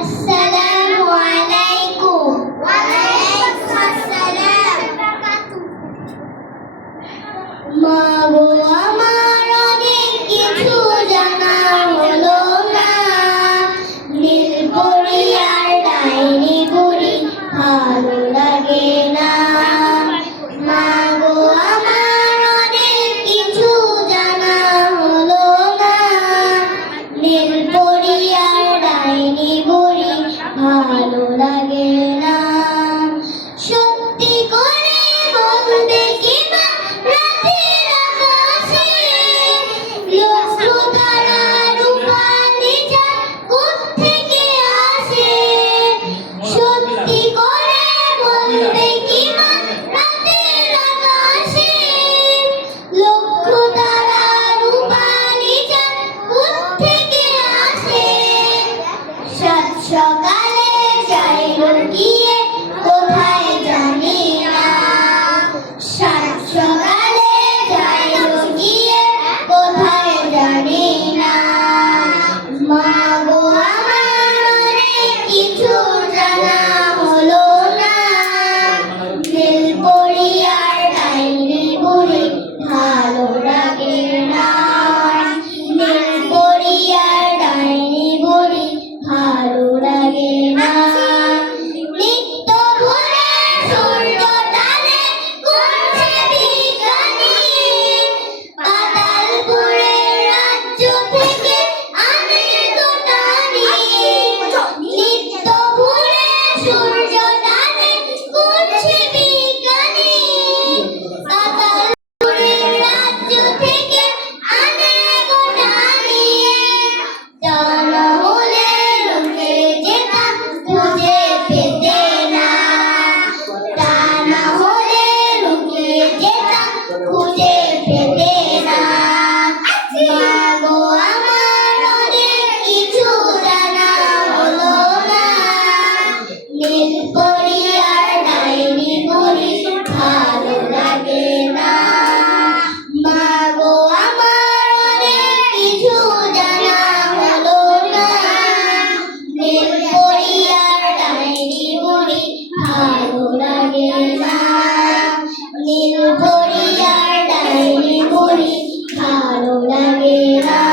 আসসালামু আলাইকুম। ওয়া আলাইকুম আসসালাম। মা গো আমার অনেক কিছু জানা হলো না, নীল পরি আর ডাইনি বুড়ি ভালো লাগে না। মা গো আমার অনেক কিছু জানা হলো না, নীল পরি আর ডাইনি বুড়ি ভালো লাগে না। সত্যি করে বলতে কি মা, রাতের আকাশে লক্ষ তারা রূপালি চাঁদ কোত্থেকে আসে? সত্যি করে বলতে কি মা, রাতের আকাশে লক্ষ তারা রূপালি চাঁদ কোত্থেকে আসে? সাত সকালে যাই লুকিয়ে কোথায় জানি না, সাত সকালে যাই লুকিয়ে কোথায় জানি না। মা গো আমার অনেক কিছু জানা হলো না, নীল পরি আর ডাইনি বুড়ি ভালো লাগে না। নীল পরি আর ডাইনি বুড়ি ভালো লাগে না। নিত্য ভোরে সূর্য ডালে করছে বিজ্ঞানী, পাতালপুরের রাজ্য থেকে আনে দোটানি। নিত্য ভোরে সূর্য ডালে করছে বিজ্ঞানী, পাতালপুরের রাজ্য থেকে আনে দোটানি। তা না হলে লোকে যেতাম খুঁজে পেতে না, তা না হলে লোকে যেতাম খুঁজে পেতে না। মা গো আমার অনেক কিছু জানা হলো না, নীল পরি আর ডাইনি বুড়ি ভালো লাগে না। মা গো আমার অনেক কিছু জানা হলো না, নীল পরি আর ডাইনি বুড়ি ভালো লাগে না। নীল পরি আর ডাইনি বুড়ি ভালো লাগে না।